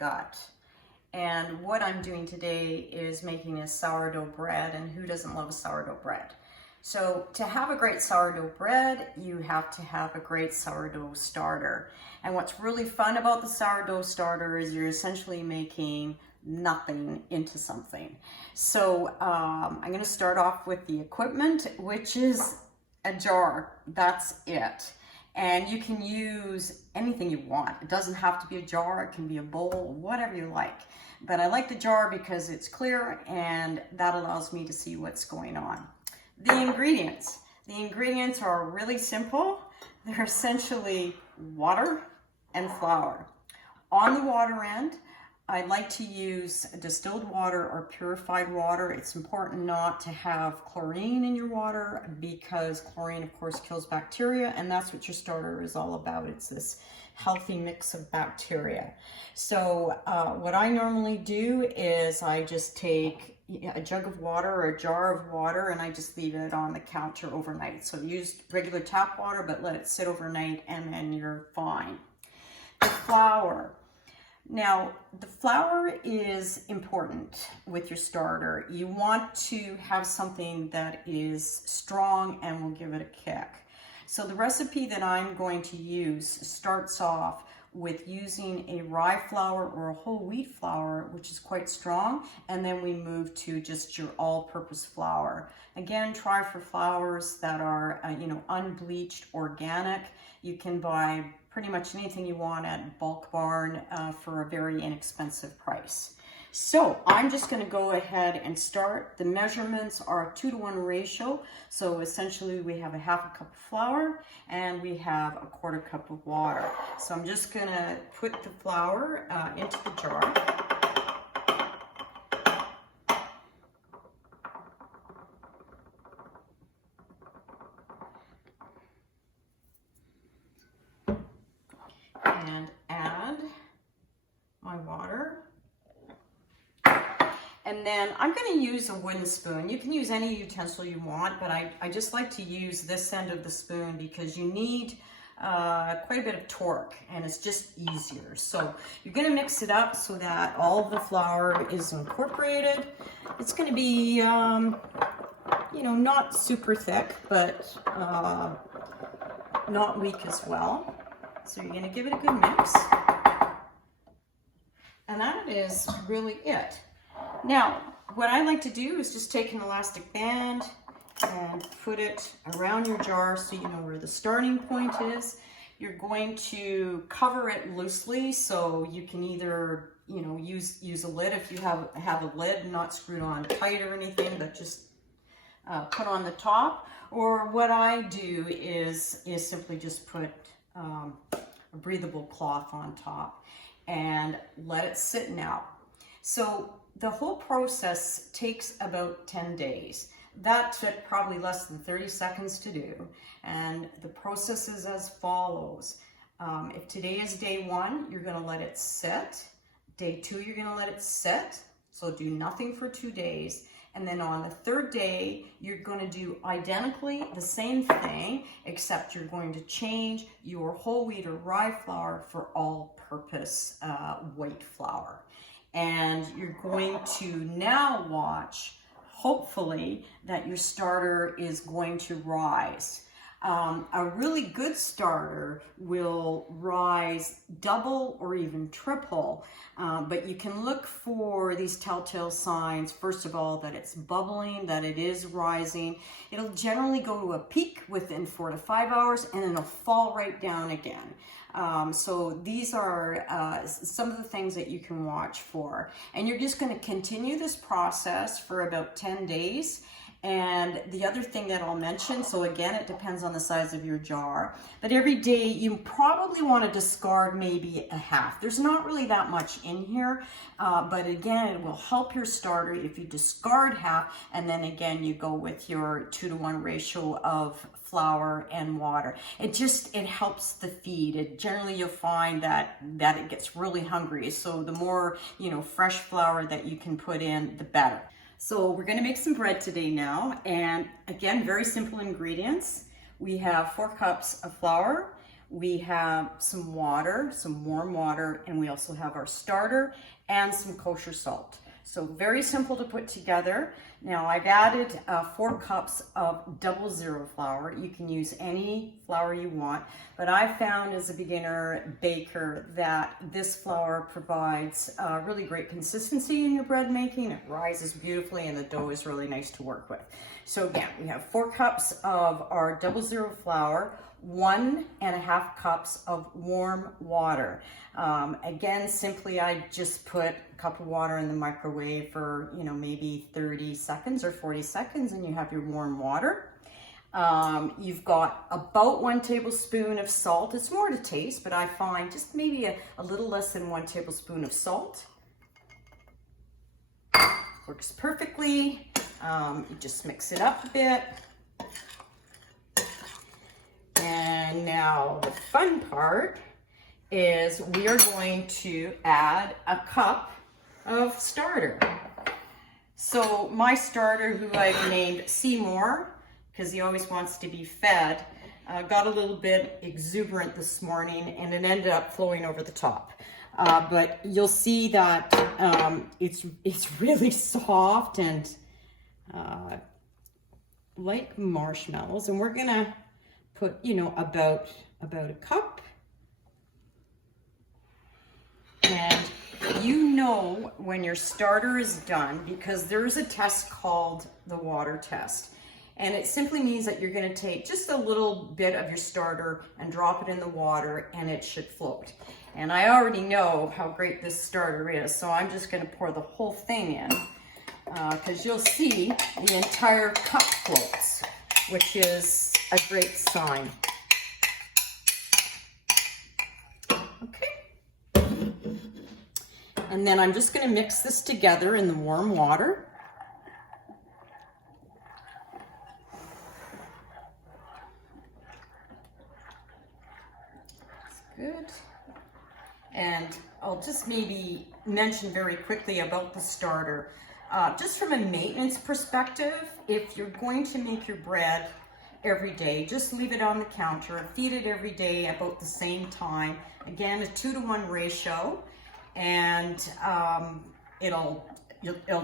gut. And what I'm doing today is making a sourdough bread, and who doesn't love a sourdough bread? So to have a great sourdough bread, you have to have a great sourdough starter. And what's really fun about the sourdough starter is you're essentially making nothing into something. So I'm going to start off with the equipment, which is a jar. That's it. And you can use anything you want. It doesn't have to be a jar, it can be a bowl, whatever you like. But I like the jar because it's clear and that allows me to see what's going on. The ingredients. The ingredients are really simple. They're essentially water and flour. On the water end, I like to use distilled water or purified water. It's important not to have chlorine in your water because chlorine, of course, kills bacteria, and that's what your starter is all about. It's this healthy mix of bacteria. So what I normally do is I just take a jug of water or a jar of water and I just leave it on the counter overnight. So use regular tap water, but let it sit overnight and then you're fine. The flour. Now, the flour is important with your starter. You want to have something that is strong and will give it a kick. So the recipe that I'm going to use starts off with using a rye flour or a whole wheat flour, which is quite strong, and then we move to just your all-purpose flour. Again, try for flours that are unbleached, organic. You can buy pretty much anything you want at Bulk Barn for a very inexpensive price. So I'm just going to go ahead and start. The measurements are a 2-to-1 ratio. So essentially we have a half a cup of flour and we have a 1/4 cup of water. So I'm just going to put the flour into the jar. And add my water. And then I'm going to use a wooden spoon. You can use any utensil you want, but I just like to use this end of the spoon because you need quite a bit of torque and it's just easier. So you're going to mix it up so that all of the flour is incorporated. It's going to be, not super thick, but not weak as well. So you're going to give it a good mix. And that is really it. Now, what I like to do is just take an elastic band and put it around your jar so you know where the starting point is. You're going to cover it loosely, so you can either, use a lid if you have a lid not screwed on tight or anything, but just put on the top. Or what I do is simply just put a breathable cloth on top and let it sit now. So the whole process takes about 10 days. That took probably less than 30 seconds to do. And the process is as follows. If today is day 1, you're going to let it sit. Day 2, you're going to let it sit. So do nothing for 2 days. And then on the 3rd day, you're going to do identically the same thing, except you're going to change your whole wheat or rye flour for all-purpose white flour. And you're going to now watch, hopefully, that your starter is going to rise. A really good starter will rise double or even triple, but you can look for these telltale signs. First of all, that it's bubbling, that it is rising. It'll generally go to a peak within 4 to 5 hours and then it'll fall right down again. So these are some of the things that you can watch for. And you're just going to continue this process for about 10 days. And the other thing that I'll mention, so again, it depends on the size of your jar, but every day you probably want to discard maybe a half. There's not really that much in here, but again, it will help your starter if you discard half, and then again, you go with your 2-to-1 ratio of flour and water. It helps the feed. Generally you'll find that it gets really hungry. So the more, fresh flour that you can put in, the better. So we're going to make some bread today now, and again, very simple ingredients. We have 4 cups of flour, we have some water, some warm water, and we also have our starter and some kosher salt. So very simple to put together. Now I've added 4 cups of 00 flour. You can use any flour you want, but I found as a beginner baker that this flour provides really great consistency in your bread making. It rises beautifully and the dough is really nice to work with. So again, we have 4 cups of our 00 flour, 1.5 cups of warm water. Again, simply I just put a cup of water in the microwave for, you know, maybe 30 seconds or 40 seconds, and you have your warm water. You've got about 1 tablespoon of salt. It's more to taste, but I find just maybe a little less than 1 tablespoon of salt. Works perfectly. You just mix it up a bit. And now the fun part is we are going to add a cup of starter. So my starter, who I've named Seymour, because he always wants to be fed, got a little bit exuberant this morning and it ended up flowing over the top. But you'll see that it's really soft and like marshmallows, and we're gonna put, you know, about a cup. And you know when your starter is done, because there is a test called the water test. And it simply means that you're gonna take just a little bit of your starter and drop it in the water and it should float. And I already know how great this starter is, so I'm just gonna pour the whole thing in, because you'll see the entire cup floats, which is a great sign. Okay. And then I'm just going to mix this together in the warm water. That's good. And I'll just maybe mention very quickly about the starter. Just from a maintenance perspective, if you're going to make your bread every day, just leave it on the counter, feed it every day about the same time. Again, a 2-to-1 ratio, and it'll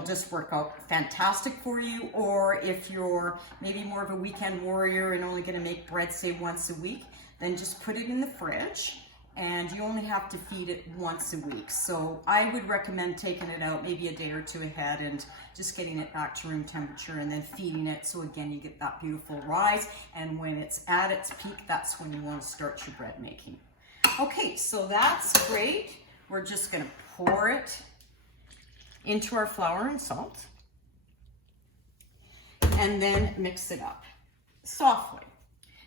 just work out fantastic for you. Or if you're maybe more of a weekend warrior and only going to make bread, say, once a week, then just put it in the fridge. And you only have to feed it once a week. So I would recommend taking it out maybe a day or 2 ahead and just getting it back to room temperature and then feeding it. So again, you get that beautiful rise. And when it's at its peak, that's when you want to start your bread making. Okay, so that's great. We're just gonna pour it into our flour and salt and then mix it up softly.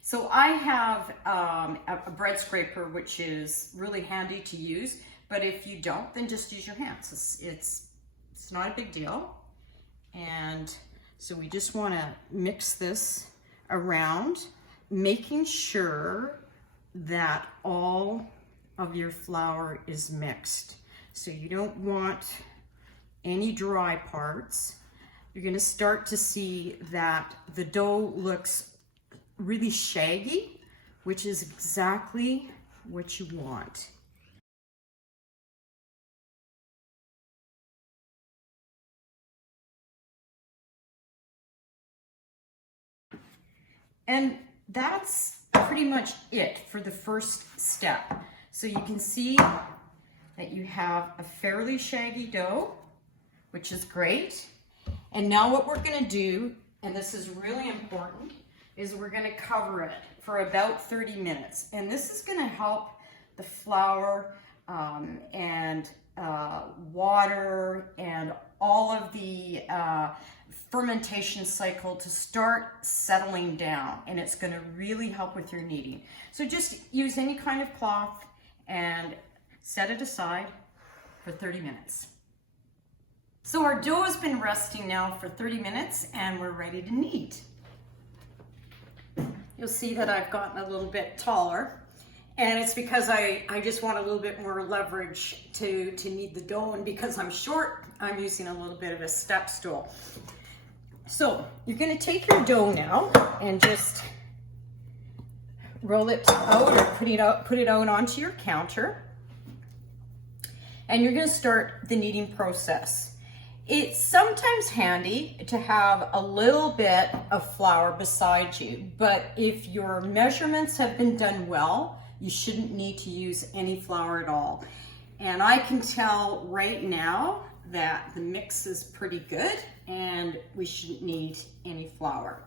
So I have a bread scraper, which is really handy to use, but if you don't, then just use your hands. It's not a big deal. And so we just want to mix this around, making sure that all of your flour is mixed. So you don't want any dry parts. You're going to start to see that the dough looks really shaggy, which is exactly what you want. And that's pretty much it for the first step. So you can see that you have a fairly shaggy dough, which is great. And now what we're going to do, and this is really important, is we're going to cover it for about 30 minutes. And this is going to help the flour and water and all of the fermentation cycle to start settling down. And it's going to really help with your kneading. So just use any kind of cloth and set it aside for 30 minutes. So our dough has been resting now for 30 minutes and we're ready to knead. You'll see that I've gotten a little bit taller, and it's because I just want a little bit more leverage to knead the dough, and because I'm short, I'm using a little bit of a step stool. So you're going to take your dough now and just roll it out or put it out onto your counter. And you're going to start the kneading process. It's sometimes handy to have a little bit of flour beside you, but if your measurements have been done well, you shouldn't need to use any flour at all. And I can tell right now that the mix is pretty good and we shouldn't need any flour.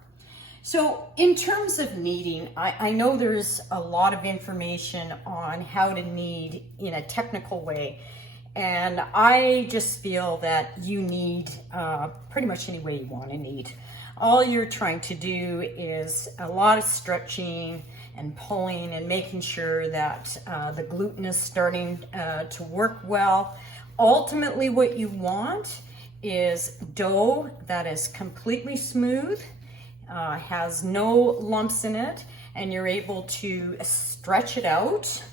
So in terms of kneading, I know there's a lot of information on how to knead in a technical way. And I just feel that you knead pretty much any way you want to knead. All you're trying to do is a lot of stretching and pulling and making sure that the gluten is starting to work well. Ultimately, what you want is dough that is completely smooth, has no lumps in it, and you're able to stretch it out.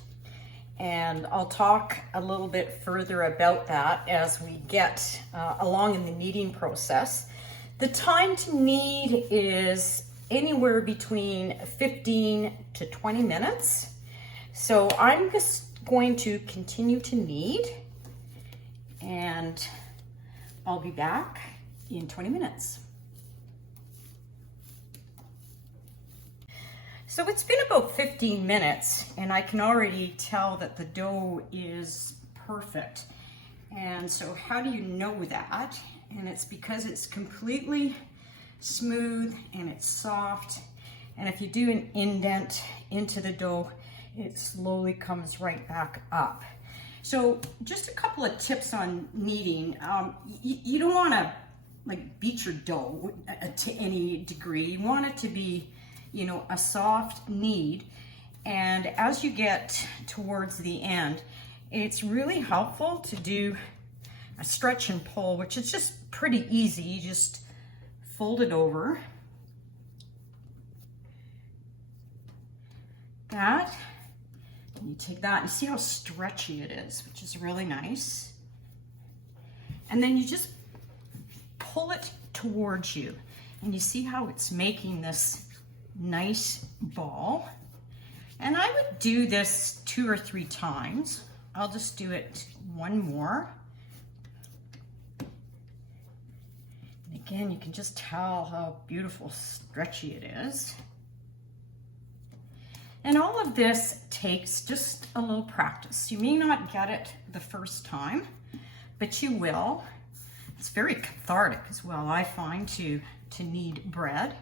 And I'll talk a little bit further about that as we get along in the kneading process. The time to knead is anywhere between 15 to 20 minutes. So I'm just going to continue to knead and I'll be back in 20 minutes. So it's been about 15 minutes and I can already tell that the dough is perfect. And so how do you know that? And it's because it's completely smooth and it's soft. And if you do an indent into the dough, it slowly comes right back up. So just a couple of tips on kneading. You don't want to like beat your dough to any degree. You want it to be, you know, a soft knead. And as you get towards the end, it's really helpful to do a stretch and pull, which is just pretty easy. You just fold it over. That. And you take that and see how stretchy it is, which is really nice. And then you just pull it towards you. And you see how it's making this nice ball. And I would do this 2 or 3 times. I'll just do it one more. And again, you can just tell how beautiful stretchy it is. And all of this takes just a little practice. You may not get it the first time, but you will. It's very cathartic as well, I find, to knead bread.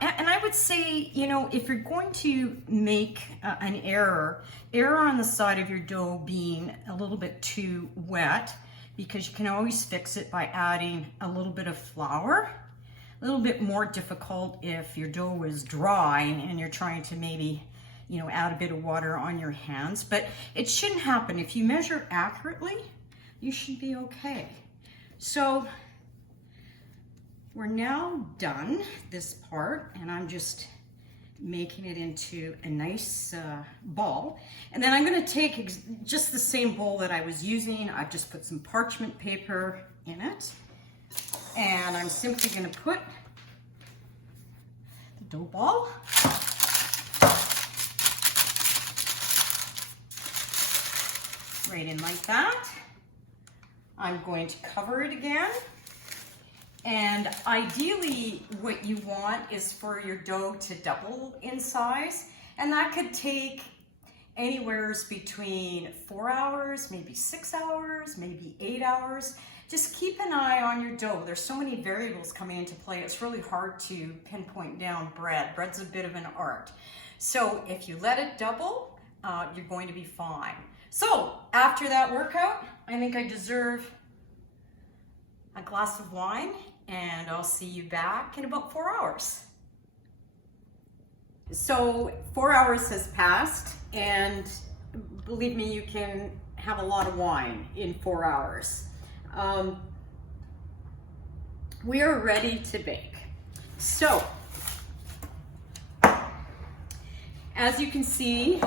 And I would say, you know, if you're going to make an error on the side of your dough being a little bit too wet, because you can always fix it by adding a little bit of flour. A little bit more difficult if your dough is dry and you're trying to maybe, you know, add a bit of water on your hands, but it shouldn't happen. If you measure accurately, you should be okay. So we're now done this part, and I'm just making it into a nice ball. And then I'm going to take just the same bowl that I was using. I've just put some parchment paper in it, and I'm simply going to put the dough ball right in like that. I'm going to cover it again. And ideally, what you want is for your dough to double in size. And that could take anywhere between 4 hours, maybe 6 hours, maybe 8 hours. Just keep an eye on your dough. There's so many variables coming into play. It's really hard to pinpoint down bread. Bread's a bit of an art. So if you let it double, you're going to be fine. So after that workout, I think I deserve a glass of wine, and I'll see you back in about 4 hours. So 4 hours has passed, and believe me, you can have a lot of wine in 4 hours. We are ready to bake. So, as you can see,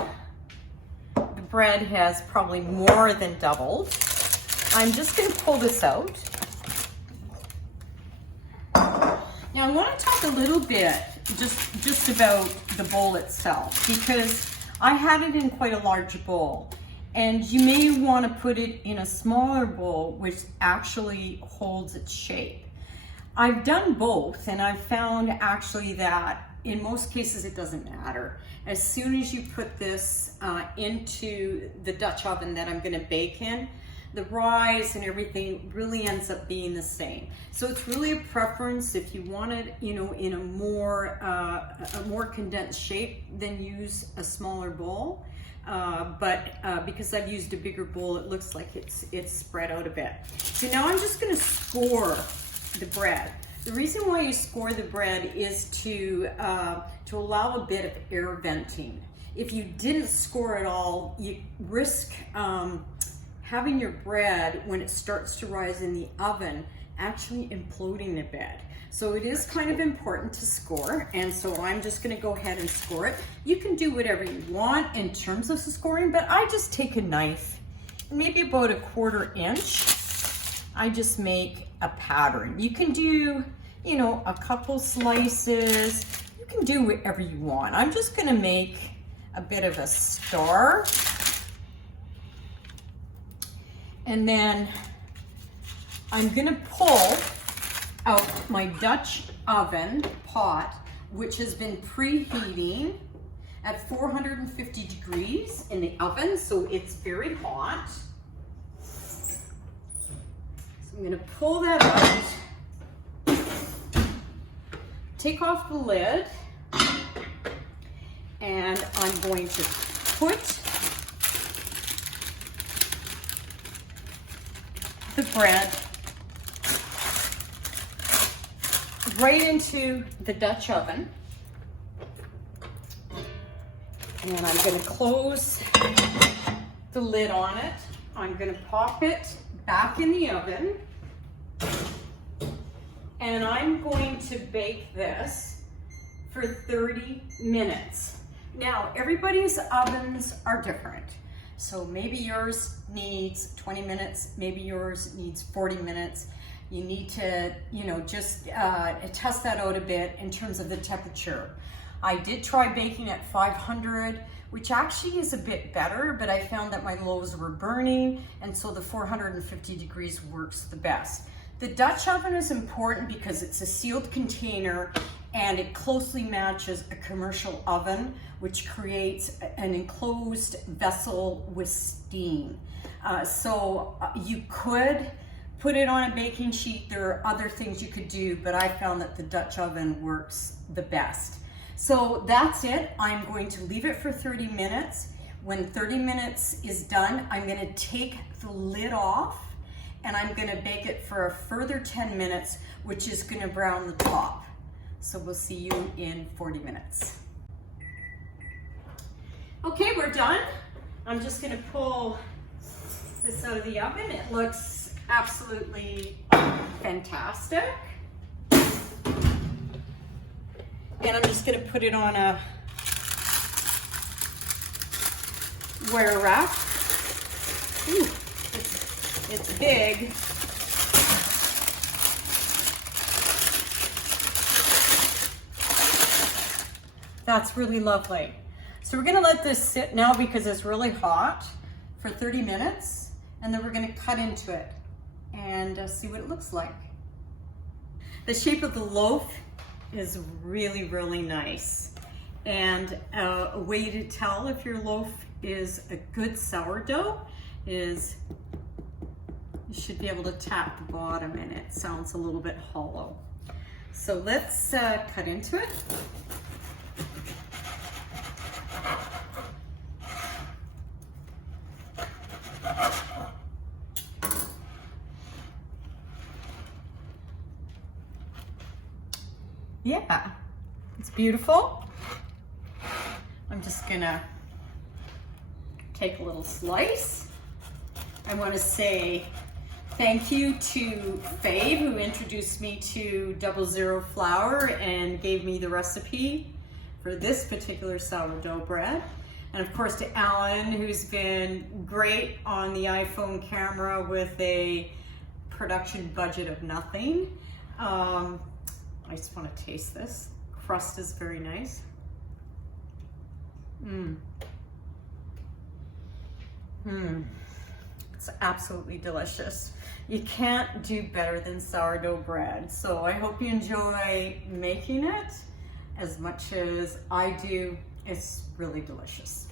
the bread has probably more than doubled. I'm just going to pull this out. Now I want to talk a little bit just about the bowl itself, because I had it in quite a large bowl, and you may want to put it in a smaller bowl which actually holds its shape. I've done both, and I've found actually that in most cases it doesn't matter. As soon as you put this into the Dutch oven that I'm going to bake in, the rise and everything really ends up being the same. So it's really a preference. If you want it, you know, in a more condensed shape, then use a smaller bowl. But because I've used a bigger bowl, it looks like it's spread out a bit. So now I'm just going to score the bread. The reason why you score the bread is to allow a bit of air venting. If you didn't score it all, you risk having your bread, when it starts to rise in the oven, actually imploding a bit. So it is kind of important to score, and so I'm just going to go ahead and score it. You can do whatever you want in terms of scoring, but I just take a knife, maybe about 1/4 inch. I just make a pattern. You can do, you know, a couple slices. You can do whatever you want. I'm just going to make a bit of a star. And then I'm going to pull out my Dutch oven pot, which has been preheating at 450 degrees in the oven, so it's very hot. So I'm going to pull that out, take off the lid, and I'm going to put the bread right into the Dutch oven, and I'm going to close the lid on it. I'm going to pop it back in the oven, and I'm going to bake this for 30 minutes. Now, everybody's ovens are different. So maybe yours needs 20 minutes, maybe yours needs 40 minutes. You need to, you know, just test that out a bit in terms of the temperature. I did try baking at 500, which actually is a bit better, but I found that my loaves were burning, and so the 450 degrees works the best. The Dutch oven is important because it's a sealed container and it closely matches a commercial oven, which creates an enclosed vessel with steam. So you could put it on a baking sheet. There are other things you could do, but I found that the Dutch oven works the best. So that's it. I'm going to leave it for 30 minutes. When 30 minutes is done, I'm going to take the lid off, and I'm going to bake it for a further 10 minutes, which is going to brown the top. So we'll see you in 40 minutes. Okay, we're done. I'm just going to pull this out of the oven. It looks absolutely fantastic. And I'm just going to put it on a wire rack. Ooh, it's big. That's really lovely. So we're gonna let this sit now because it's really hot for 30 minutes, and then we're gonna cut into it and see what it looks like. The shape of the loaf is really, really nice. And a way to tell if your loaf is a good sourdough is you should be able to tap the bottom and it sounds a little bit hollow. So let's cut into it. Yeah, it's beautiful. I'm just gonna take a little slice. I want to say thank you to Faye, who introduced me to 00 flour and gave me the recipe for this particular sourdough bread. And of course to Alan, who's been great on the iPhone camera with a production budget of nothing. I just want to taste this. Crust is very nice. It's absolutely delicious. You can't do better than sourdough bread. So I hope you enjoy making it as much as I do. It's really delicious.